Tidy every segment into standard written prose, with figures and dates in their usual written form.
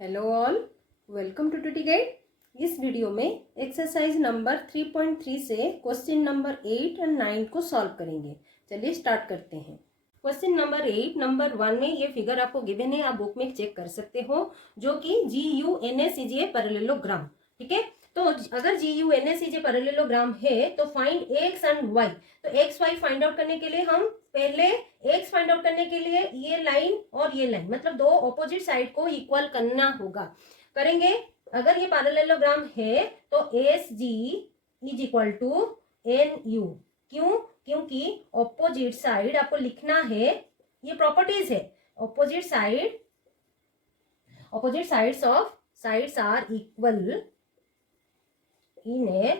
Hello all, welcome to tutee guide. इस video में exercise number 3.3 से क्वेश्चन नंबर 8 और 9 को सॉल्व करेंगे। चलिए स्टार्ट करते हैं। क्वेश्चन नंबर 8 नंबर 1 में ये फिगर आपको गिवन है, आप बुक में चेक कर सकते हो, जो कि GUNS इज ए पैरेललोग्राम। ठीक है, तो अगर GUNS इज ए पैरेललोग्राम है तो फाइंड एक्स एंड वाई। तो एक्स वाई फाइंड आउट करने के लिए हम पहले एक्स फाइंड आउट करने के लिए ये लाइन और ये लाइन मतलब दो ऑपोजिट साइड को इक्वल करना होगा। करेंगे। अगर ये पैरेललोग्राम है तो SG is equal to NU। क्यों? क्योंकि ऑपोजिट साइड आपको लिखना है, ये प्रॉपर्टीज है। Opposite sides of sides are equal in a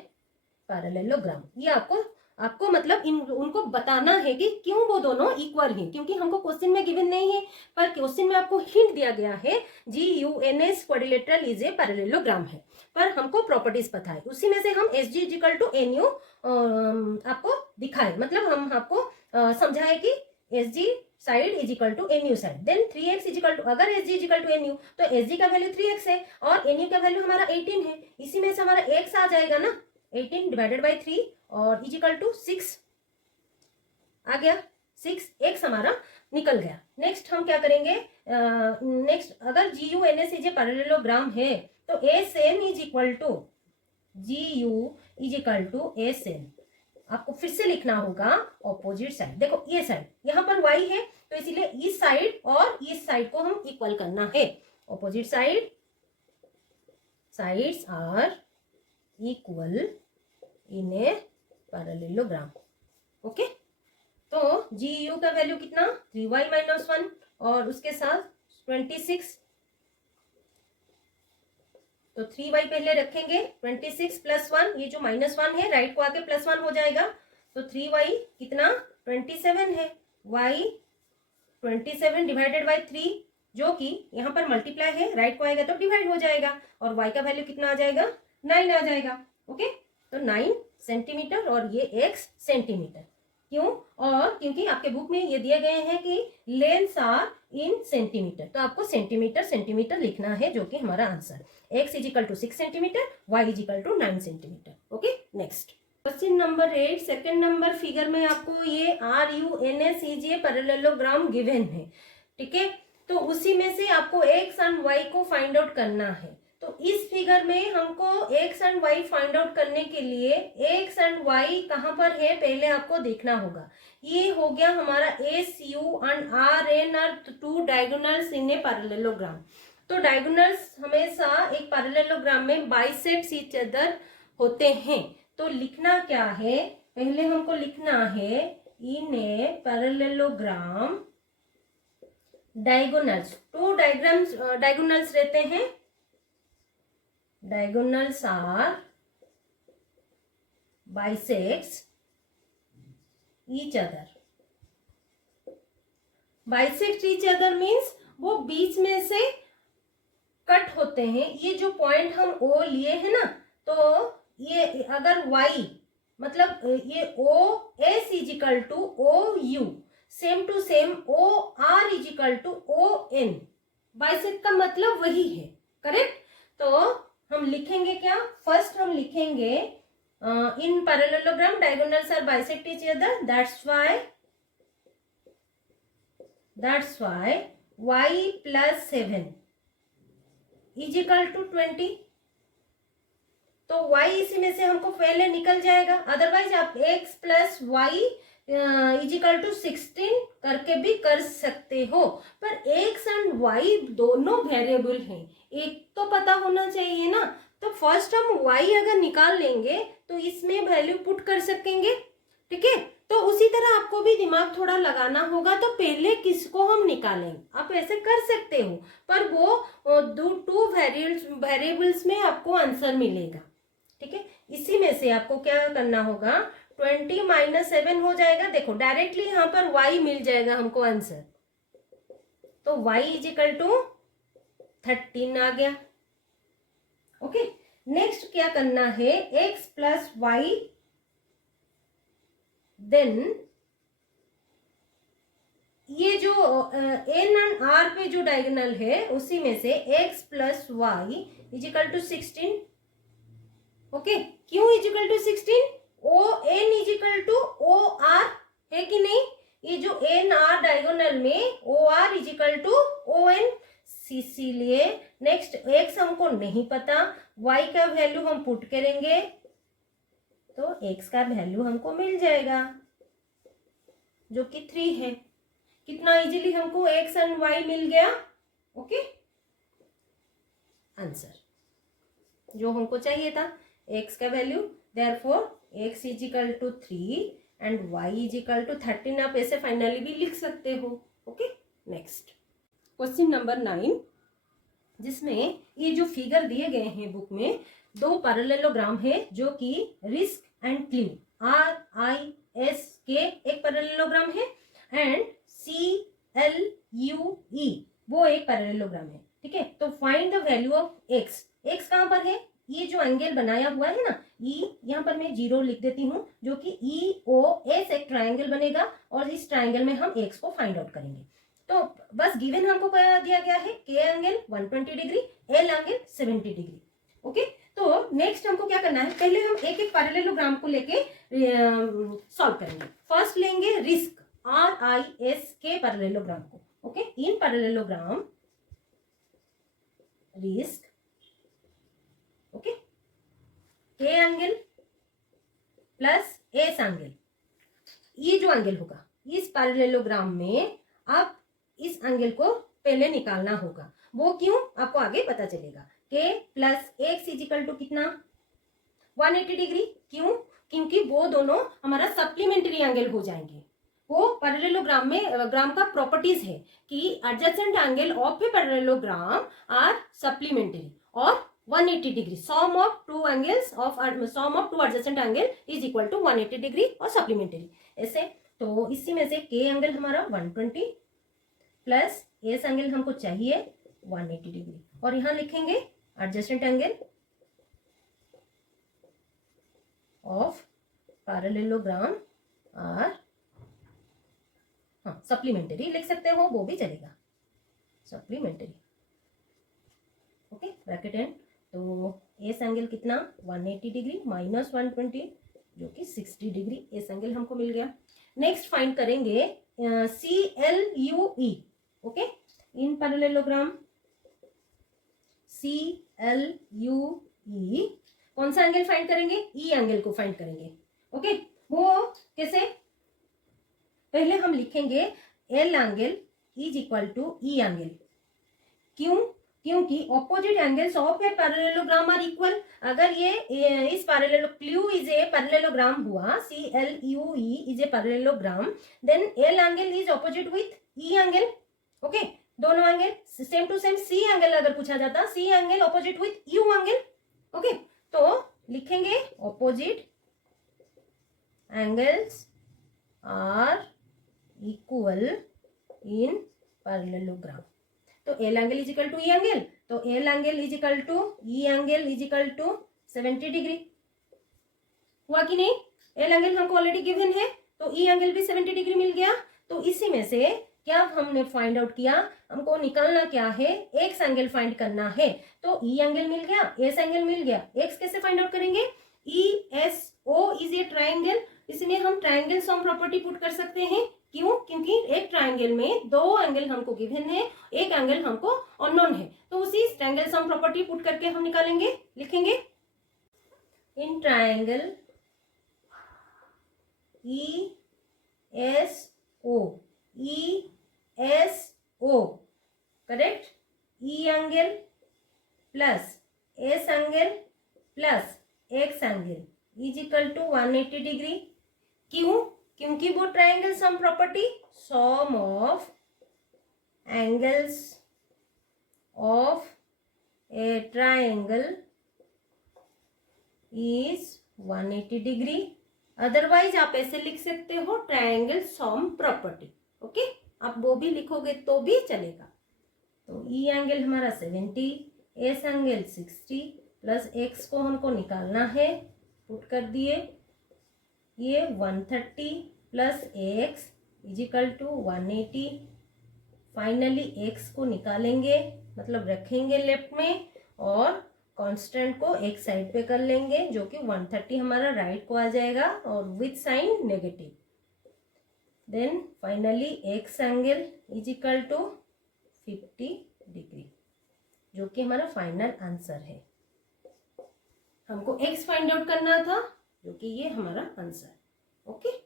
parallelogram. ये आपको मतलब उनको बताना है कि क्यों वो दोनों इक्वल हैं, क्योंकि हमको क्वेश्चन में गिवन नहीं है, पर क्वेश्चन में आपको हिंट दिया गया है GUNS quadrilateral is a parallelogram है, पर हमको प्रॉपर्टीज पता है। उसी में से हम SG इक्वल टू NU आपको दिखाए, मतलब हम आपको समझाए कि SG side is equal to NU side. Then 3x is equal to, अगर SG is equal to NU तो SG का वैल्यू 3x है और NU का वैल्यू हमारा 18 है। इसी में से हमारा x आ जाएगा ना, 18 डिवाइडेड बाई 3 और इज इक्वल टू 6 आ गया। 6x हमारा निकल गया। नेक्स्ट हम क्या करेंगे, नेक्स्ट अगर GUNS इज ए पैरेललोग्राम है तो SN is equal to GU is equal to SN। आपको फिर से लिखना होगा ऑपोजिट साइड। देखो ये साइड यहाँ पर y है तो इसीलिए इस साइड और इस साइड को हम इक्वल करना है। Opposite sides are equal in a parallelogram. Okay, तो GU का वैल्यू कितना 3y माइनस 1 और उसके साथ 26, तो 3y पहले रखेंगे, 26 प्लस 1, ये जो माइनस 1 है राइट को आके प्लस 1 हो जाएगा, तो 3y कितना 27 है। y 27 डिवाइडेड बाई 3 जो कि यहाँ पर मल्टीप्लाई है, राइट को आएगा तो डिवाइड हो जाएगा और y का वैल्यू कितना आ जाएगा 9 आ जाएगा। ओके, तो 9 सेंटीमीटर और ये x सेंटीमीटर। क्यों? और क्योंकि आपके बुक में ये दिए गए हैं कि लेंस आर इन सेंटीमीटर, तो आपको सेंटीमीटर लिखना है, जो कि हमारा answer x is equal to 6 centimetre, y is equal to 9 centimetre. Okay, next question number 8 second number figure में आपको ये RUNS is a parallelogram given है। ठीक है, तो उसी में से आपको x एंड y को फाइंड आउट करना है। तो इस फिगर में हमको x and y find out करने के लिए x एंड y कहाँ पर है पहले आपको देखना होगा। ये हो गया हमारा SU and RN are two diagonals in a parallelogram. तो डायगोनल्स हमेशा एक पैरेललोग्राम में बाइसेक्ट्स ईच अदर होते हैं। तो लिखना क्या है, पहले हमको लिखना है in a parallelogram diagonals, two diagonals रहते हैं, diagonals are bisects each other। bisect each other means वो बीच में से कट होते हैं। ये जो पॉइंट हम O लिए है ना, तो ये अगर Y मतलब ये OS is equal to OU, same to same OR is equal to ON। Bisect का मतलब वही है, करेक्ट। तो हम लिखेंगे क्या, फर्स्ट हम लिखेंगे in parallelogram diagonals are bisect each other, that's why y plus 7 is equal to 20। तो y इसी में से हमको पहले निकल जाएगा, अदरवाइज आप x plus y is equal to 16 करके भी कर सकते हो, पर x एंड y दोनों वेरिएबल हैं, एक तो पता होना चाहिए ना। तो फर्स्ट हम y अगर निकाल लेंगे तो इसमें वैल्यू पुट कर सकेंगे। ठीक है, तो उसी तरह आपको भी दिमाग थोड़ा लगाना होगा, तो पहले किसको हम निकालेंगे, आप ऐसे कर सकते हो, पर वो टू वेरिएबल्स में आपको आंसर मिलेगा। ठीक है, इसी में से आपको क्या करना होगा, 20 माइनस 7 हो जाएगा। देखो डायरेक्टली यहाँ पर y मिल जाएगा हमको आंसर, तो y इज इक्वल टू 13 आ गया। ओके, नेक्स्ट क्या करना है, x प्लस वाई, देन ये जो एन एंड आर पे जो डायगोनल है उसी में से x plus y is equal to 16। Okay, क्यों is equal to 16? O N is equal to O R है कि नहीं? ये जो एन आर डायगोनल में O R is equal to O N, इसीलिए नेक्स्ट एक्स हमको नहीं पता, वाई का वैल्यू हम पुट करेंगे तो एक्स का वैल्यू हमको मिल जाएगा जो कि 3 है। कितना इजीली हमको एक्स एंड वाई मिल गया। ओके, आंसर जो हमको चाहिए था एक्स का value, therefore x is equal to 3 and y is equal to 13। आप ऐसे फाइनली भी लिख सकते हो। ओके, नेक्स्ट क्वेश्चन नंबर 9, जिसमें ये जो फिगर दिए गए हैं बुक में, 2 पैरेललोग्राम है जो कि रिस्क एंड क्ल्यू RIS के एक पैरेललोग्राम है एंड CLUE वो एक पैरेललोग्राम है। ठीक है, तो find the value of x. X कहाँ पर है? ये जो एंगल बनाया हुआ है ना, ई, यहाँ पर मैं 0 लिख देती हूँ, जो कि EOS एक ट्राइंगल बनेगा और इस ट्राइंगल में हम एक्स को फाइंड आउट करेंगे। तो बस गिवन हमको क्या दिया गया है? के angle 120 degree, L angle 70 degree. Okay, तो नेक्स्ट हमको क्या करना है? पहले हम एक एक पैरेललोग्राम को लेके सॉल्व करेंगे। फर्स्ट लेंगे रिस्क RIS के पैरेललोग्राम को। Okay, in parallelogram risk, okay, के एंगल प्लस एस एंगल, ये जो एंगल होगा इस पैरेललोग्राम में आप इस एंगल को पहले निकालना होगा। वो क्यों? आपको आगे पता चलेगा। K plus X is equal to कितना? 180 डिग्री। क्यों? क्योंकि वो दोनों हमारा सप्लीमेंट्री एंगल हो जाएंगे। वो पैरेललोग्राम में ग्राम का प्रॉपर्टीज है कि adjacent angle of a parallelogram are supplementary और 180 degree, sum of two angles of sum of two adjacent angle is equal to 180 degree और सप्लीमेंट्री। ऐसे तो इसी में से के एंगल हमारा 120 प्लस एस एंगल हमको चाहिए 180 डिग्री, और यहां लिखेंगे adjacent angle of parallelogram are, हाँ सप्लीमेंट्री लिख सकते हो, वो भी चलेगा, सप्लीमेंट्री। ओके, ब्रैकेट एंड, तो एस एंगल कितना? 180 डिग्री माइनस 120 जो कि 60 डिग्री एस एंगल हमको मिल गया। नेक्स्ट फाइंड करेंगे CLUE। Okay, in parallelogram CLUE कौन सा एंगल फाइंड करेंगे? ई एंगल को फाइंड करेंगे। ओके, वो कैसे? पहले हम लिखेंगे L angle is equal to E angle. क्यों? क्योंकि opposite angles of a parallelogram are equal. अगर ये इस क्ल्यू इज ए पैरेललोग्राम हुआ, CLUE is a parallelogram, then L angle is opposite with E angle. Okay, दोनों angle same to same. C angle अगर पूछा जाता, C angle opposite with U angle. Okay, तो लिखेंगे opposite angles are equal in parallelogram. तो L angle is equal to E angle, तो L angle is equal to E angle is equal to 70 degree. हुआ कि नहीं? L angle हमको already given है, तो ई एंगल भी 70 डिग्री मिल गया। तो इसी में से क्या हमने फाइंड आउट किया? हमको निकालना क्या है? एक्स एंगल फाइंड करना है। तो ई एंगल मिल गया, एस एंगल मिल गया। एक्स कैसे फाइंड आउट करेंगे? ESO इज ए ट्राइंगल, इसमें हम ट्राइंगल सम प्रॉपर्टी पुट कर सकते हैं। क्यों? क्योंकि एक ट्राइंगल में 2 एंगल हमको गिवन है, एक एंगल हमको अननोन है, तो उसी ट्राइंगल सम प्रॉपर्टी पुट करके हम निकालेंगे। लिखेंगे in triangle ESO correct, E angle plus S angle plus X angle is equal to 180 degree. क्यों? क्योंकि वो triangle sum property, sum of angles of a triangle is 180 degree. Otherwise आप ऐसे लिख सकते हो ट्राइंगल सम प्रॉपर्टी। ओके, आप वो भी लिखोगे तो भी चलेगा। तो ई एंगल हमारा 70, एस एंगल 60 प्लस एक्स को हमको निकालना है, पुट कर दिए। ये 130 plus X is equal to 180। Finally X को निकालेंगे, मतलब रखेंगे लेफ्ट में, और कांस्टेंट को एक साइड पे कर लेंगे जो कि 130 हमारा राइट को आ जाएगा और with sign negative. Then finally X angle is equal to 50 degree, जो कि हमारा फाइनल आंसर है। हमको एक्स फाइंड आउट करना था, जो कि ये हमारा आंसर। ओके,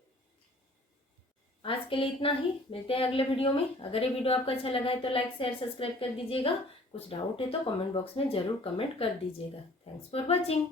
आज के लिए इतना ही। मिलते हैं अगले वीडियो में। अगर ये वीडियो आपको अच्छा लगा है तो लाइक शेयर सब्सक्राइब कर दीजिएगा। कुछ डाउट है तो कमेंट बॉक्स में जरूर कमेंट कर दीजिएगा। Thanks for watching.